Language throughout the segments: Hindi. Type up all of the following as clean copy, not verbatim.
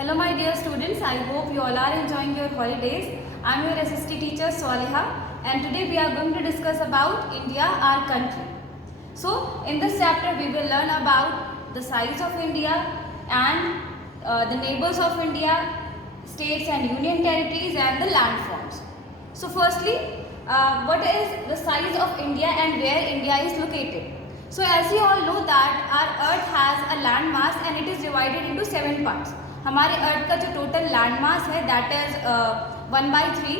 Hello my dear students, I hope you all are enjoying your holidays. I am your SST teacher Saliha and today we are going to discuss about India, our country. So in this chapter we will learn about the size of India and the neighbors of India, states and union territories and the landforms. So firstly, what is the size of India and where India is located? So as you all know that our earth has a land mass and it is divided into 7 parts. हमारे अर्थ का जो टोटल लैंड मास है दैट इज 1/3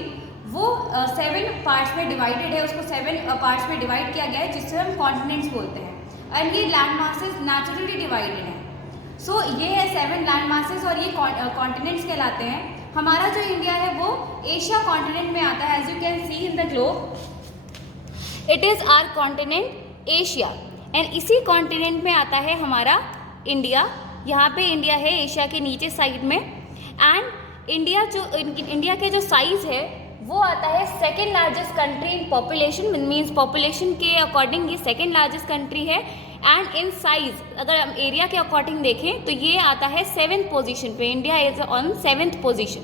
वो 7 पार्ट्स में डिवाइडेड है, उसको 7 पार्ट्स में डिवाइड किया गया है जिससे हम कॉन्टिनेंट्स बोलते हैं एंड ये लैंड मासेस नेचुरली डिवाइडेड हैं. सो ये है 7 लैंड मासेस और ये कॉन्टिनेंट्स कहलाते हैं. हमारा जो इंडिया है वो एशिया कॉन्टिनेंट में आता है. As you can see in the globe it is our continent Asia and इसी कॉन्टिनेंट में आता है हमारा इंडिया. यहाँ पे इंडिया है एशिया के नीचे साइड में एंड इंडिया के जो साइज़ है वो आता है second largest country in population. Means population के अकॉर्डिंग ये सेकेंड लार्जेस्ट कंट्री है एंड इन साइज अगर हम एरिया के अकॉर्डिंग देखें तो ये आता है 7th पोजीशन पे. India is on 7th position.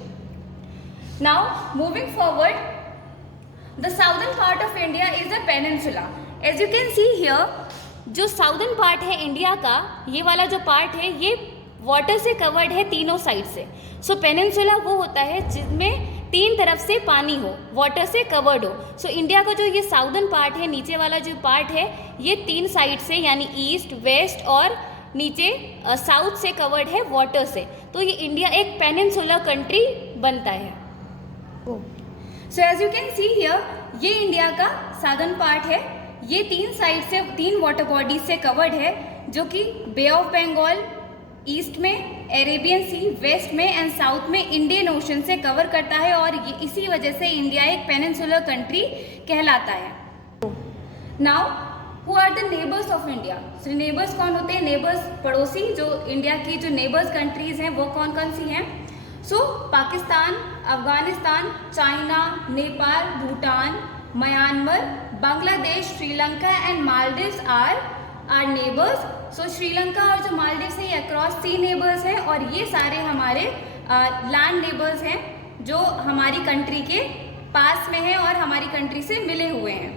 Now moving forward the southern part of India is a peninsula. As you can see here जो साउदर्न पार्ट है इंडिया का ये वाला जो पार्ट है ये वाटर से कवर्ड है तीनों साइड से. सो पेनिनसुला वो होता है जिसमें 3 तरफ से पानी हो, वाटर से कवर्ड हो. सो इंडिया का जो ये साउदर्न पार्ट है नीचे वाला जो पार्ट है ये 3 साइड से यानी ईस्ट वेस्ट और नीचे साउथ से कवर्ड है वाटर से. तो ये इंडिया एक पेनिनसुला कंट्री बनता है. So as you can see here ये इंडिया का साउदर्न पार्ट है. ये 3 साइड से 3 वाटर बॉडीज से कवर्ड है जो कि बे ऑफ बंगाल ईस्ट में, अरेबियन सी वेस्ट में एंड साउथ में इंडियन ओशन से कवर करता है और ये इसी वजह से इंडिया एक पेनिनसुलर कंट्री कहलाता है. Now who are the neighbours of India. So neighbours कौन होते हैं? नेबर्स पड़ोसी जो इंडिया की जो नेबर्स कंट्रीज हैं वो कौन कौन सी हैं? So Pakistan, Afghanistan, China, Nepal, Bhutan, Myanmar, Bangladesh, Sri Lanka and Maldives are are neighbours. So Sri Lanka और जो मालदीव्स है ये अक्रॉस सी नेबर्स हैं और ये सारे हमारे लैंड नेबर्स हैं जो हमारी कंट्री के पास में हैं और हमारी कंट्री से मिले हुए हैं.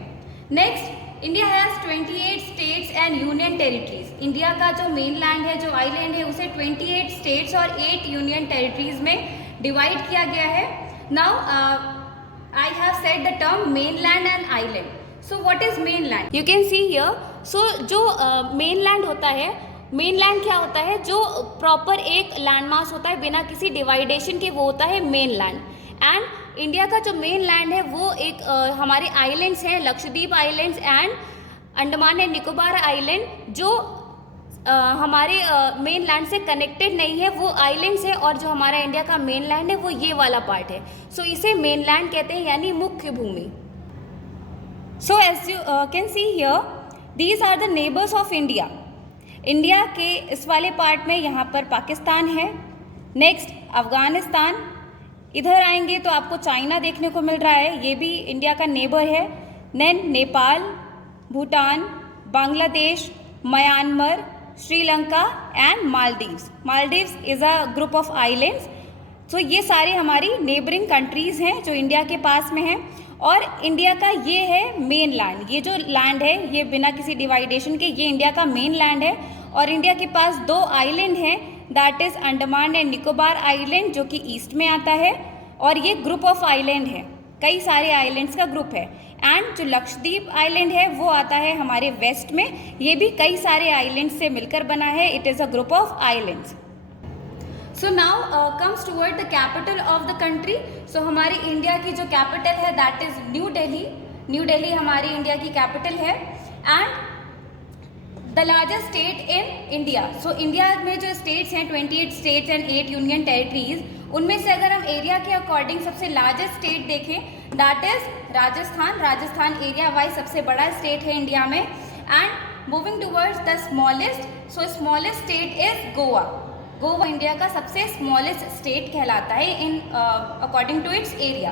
Next, India has 28 states and union territories. India का जो मेन लैंड है, जो आइलैंड है, उसे 28 स्टेट्स और 8 यूनियन टेरिटरीज में डिवाइड किया गया है. Now I have said the term mainland and island. So what is mainland? You can see here. So जो mainland होता है, mainland क्या होता है? जो प्रॉपर एक लैंड मास होता है बिना किसी डिवाइडेशन के वो होता है mainland. एंड इंडिया का जो mainland है वो एक हमारे आइलैंड्स हैं, Lakshadweep islands and Andaman and Nicobar island जो हमारे मेन लैंड से कनेक्टेड नहीं है, वो आइलैंड्स है और जो हमारा इंडिया का मेन लैंड है वो ये वाला पार्ट है. सो इसे मेन लैंड कहते हैं यानी मुख्य भूमि. So as you can see here these are the neighbours of India. India के इस वाले पार्ट में यहाँ पर पाकिस्तान है. नेक्स्ट अफगानिस्तान. इधर आएंगे तो आपको चाइना देखने को मिल रहा है, ये भी इंडिया का नेबर है. Then Nepal, Bhutan, Bangladesh, Myanmar, Sri Lanka and Maldives. Maldives is a group of islands. So ये सारे हमारी नेबरिंग कंट्रीज़ हैं जो इंडिया के पास में हैं और इंडिया का ये है मेन लैंड. ये जो लैंड है ये बिना किसी डिवाइडेशन के ये इंडिया का मेन लैंड है और इंडिया के पास 2 आइलैंड हैं that is Andaman and Nicobar island जो कि ईस्ट में आता है और ये ग्रुप ऑफ आइलैंड है, कई सारे आइलैंड्स का ग्रुप है. एंड जो लक्षद्वीप आइलैंड है वो आता है हमारे वेस्ट में, ये भी कई सारे आइलैंड से मिलकर बना है. It is a group of islands. So now comes toward the capital of the country. So हमारी इंडिया की जो कैपिटल है दैट इज़ न्यू दिल्ली. न्यू दिल्ली हमारी इंडिया की कैपिटल है and the largest state in India. So India में जो स्टेट्स हैं 28 स्टेट्स एंड 8 यूनियन टेरिटरीज, उनमें से अगर हम एरिया के अकॉर्डिंग सबसे लार्जेस्ट स्टेट देखें that is Rajasthan. Rajasthan area wise सबसे बड़ा स्टेट है इंडिया में. And moving towards the smallest, so smallest state is Goa. Goa India का सबसे स्मॉलेस्ट स्टेट कहलाता है in according to its area.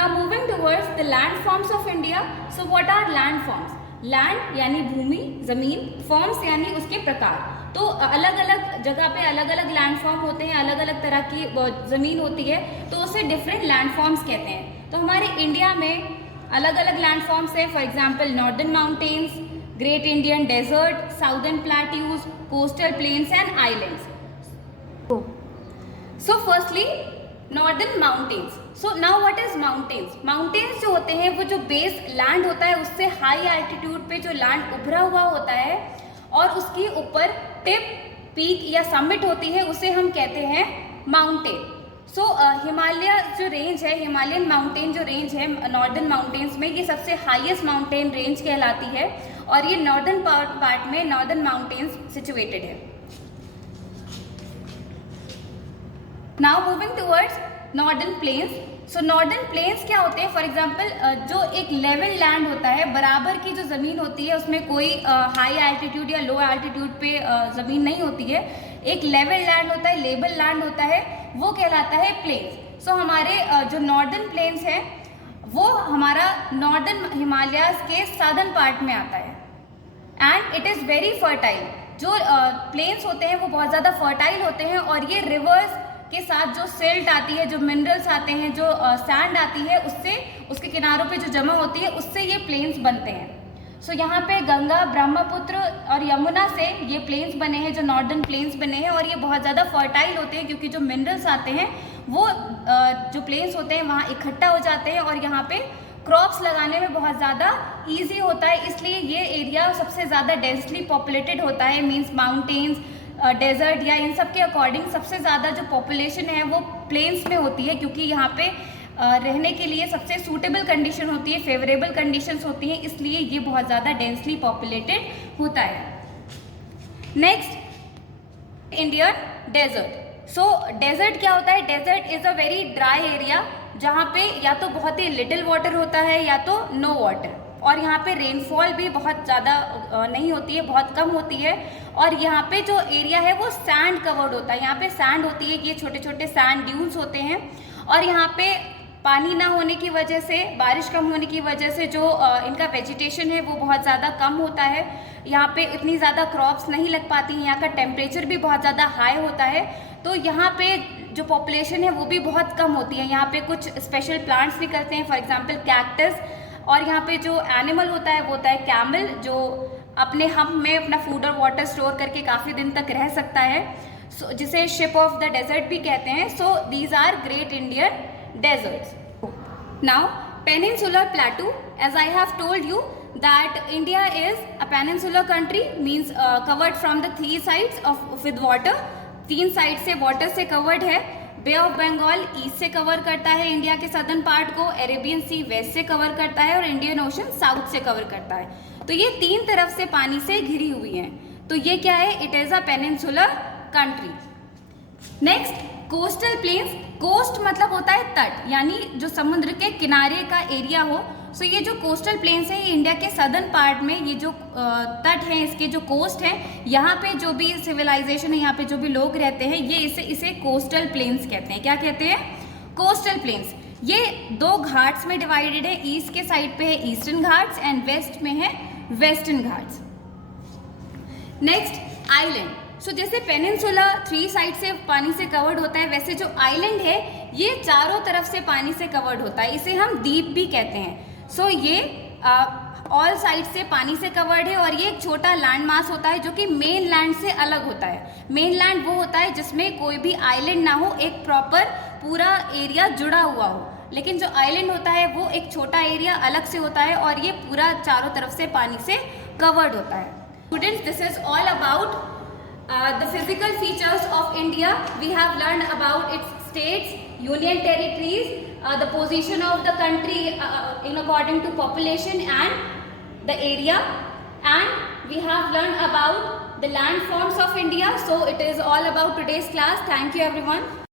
Now moving towards the land forms of India. So what are land forms? Land यानी भूमि, जमीन, फॉर्म्स यानी उसके प्रकार. तो अलग अलग जगह पे अलग अलग लैंडफॉर्म होते हैं, अलग अलग तरह की ज़मीन होती है, तो उसे डिफरेंट लैंडफॉर्म्स कहते हैं। तो हमारे इंडिया में अलग अलग लैंडफॉर्म्स हैं, for example northern mountains, great Indian desert, southern plateaus, coastal plains and islands. So firstly northern mountains. So now what is mountains? Mountains जो होते हैं वो जो बेस लैंड होता है उससे हाई एल्टीट्यूड पे जो लैंड उभरा हुआ होता है और उसके ऊपर टिप, पीक या समिट होती है, उसे हम कहते हैं माउंटेन। सो हिमालय जो रेंज है, हिमालयन माउंटेन जो रेंज है नॉर्दर्न माउंटेन्स में, ये सबसे हाईएस्ट माउंटेन रेंज कहलाती है और ये नॉर्दर्न पार्ट में नॉर्दर्न माउंटेन्स सिचुएटेड है। Now moving towards northern plains. So northern plains क्या होते हैं? फॉर एग्जांपल जो एक लेवल लैंड होता है, बराबर की जो ज़मीन होती है, उसमें कोई हाई एल्टीट्यूड या लो एल्टीट्यूड पे ज़मीन नहीं होती है, एक लेवल लैंड होता है, लेवल लैंड होता है, वो कहलाता है प्लेन्स। सो हमारे जो नॉर्दर्न प्लेन्स हैं वो हमारा नॉर्दर्न हिमालयाज के सदर्न पार्ट में आता है and it is very fertile. जो प्लेन्स होते हैं वो बहुत ज़्यादा फर्टाइल होते हैं और ये रिवर्स के साथ जो सिल्ट आती है, जो मिनरल्स आते हैं, जो सैंड आती है, उससे उसके किनारों पे जो जमा होती है उससे ये प्लेन्स बनते हैं। सो यहाँ पे गंगा, ब्रह्मपुत्र और यमुना से ये प्लेन्स बने हैं, जो नॉर्दर्न प्लेन्स बने हैं, और ये बहुत ज़्यादा फर्टाइल होते हैं क्योंकि जो मिनरल्स आते हैं वो जो प्लेन्स होते हैं वहाँ इकट्ठा हो जाते हैं और यहाँ पे क्रॉप्स लगाने में बहुत ज़्यादा ईजी होता है, इसलिए ये एरिया सबसे ज़्यादा डेंसली पॉपुलेटेड होता है। मीन्स माउंटेन्स, डेजर्ट या इन सब के अकॉर्डिंग सबसे ज़्यादा जो पॉपुलेशन है वो प्लेन्स में होती है क्योंकि यहाँ पे रहने के लिए सबसे सूटेबल कंडीशन होती है, फेवरेबल कंडीशंस होती हैं, इसलिए ये बहुत ज़्यादा डेंसली पॉपुलेटेड होता है। Next, Indian desert. So desert क्या होता है? Desert is a very dry area जहाँ पे या तो बहुत ही लिटिल वाटर होता है या तो नो वाटर, और यहाँ पे रेनफॉल भी बहुत ज़्यादा नहीं होती है, बहुत कम होती है, और यहाँ पे जो एरिया है वो सैंड कवर्ड होता है। यहाँ पे सैंड होती है, ये छोटे छोटे सैंड ड्यून्स होते हैं, और यहाँ पे पानी ना होने की वजह से, बारिश कम होने की वजह से जो इनका वेजिटेशन है वो बहुत ज़्यादा कम होता है। यहाँ पे इतनी ज़्यादा क्रॉप्स नहीं लग पाती हैं, यहाँ का टेम्परेचर भी बहुत ज़्यादा हाई होता है, तो यहाँ पे जो पॉपुलेशन है वो भी बहुत कम होती है। यहाँ पे कुछ स्पेशल प्लांट्स निकलते हैं, फॉर एग्जाम्पल कैक्टस, और यहाँ पे जो एनिमल होता है वो होता है कैमल, जो अपने हम्प में अपना फूड और वाटर स्टोर करके काफ़ी दिन तक रह सकता है, जिसे शिप ऑफ द डेजर्ट भी कहते हैं। So these are great Indian deserts. Now, peninsular plateau, as I have told you that India is a peninsular country, means covered from the three sides of with water. तीन साइड से वाटर से कवर्ड है। बे ऑफ बंगाल ईस्ट से कवर करता है इंडिया के सदर्न पार्ट को, अरेबियन सी वेस्ट से कवर करता है और इंडियन ओशन साउथ से कवर करता है। तो ये तीन तरफ से पानी से घिरी हुई है, तो ये क्या है? It is a peninsular country. Next, coastal plains. Coast मतलब होता है तट, यानी जो समुद्र के किनारे का एरिया हो। सो ये जो कोस्टल प्लेन्स हैं, ये इंडिया के सदर्न पार्ट में ये जो तट हैं, इसके जो कोस्ट हैं, यहाँ पे जो भी सिविलाइजेशन है, यहाँ पे जो भी लोग रहते हैं, ये इसे कोस्टल प्लेन्स कहते हैं। क्या कहते हैं? Coastal planes. ये दो घाट्स में डिवाइडेड है, ईस्ट के साइड पे है ईस्टर्न घाट्स एंड वेस्ट में है Western Ghats. Next, island. So जैसे पेनिनसुला थ्री साइड से पानी से कवर्ड होता है, वैसे जो आइलैंड है ये चारों तरफ से पानी से कवर्ड होता है, इसे हम द्वीप भी कहते हैं। सो ये ऑल साइड से पानी से कवर्ड है और ये एक छोटा लैंड मास होता है जो कि मेन लैंड से अलग होता है। मेन लैंड वो होता है जिसमें कोई भी आइलैंड ना हो, एक प्रॉपर पूरा एरिया जुड़ा हुआ हो, लेकिन जो आइलैंड होता है वो एक छोटा एरिया अलग से होता है और ये पूरा चारों तरफ से पानी से कवर्ड होता है। Students, this is all about the physical features of India. We have learned about its states, union territories, the position of the country in according to population and the area, and we have learned about the landforms of India. So it is all about today's class. Thank you everyone.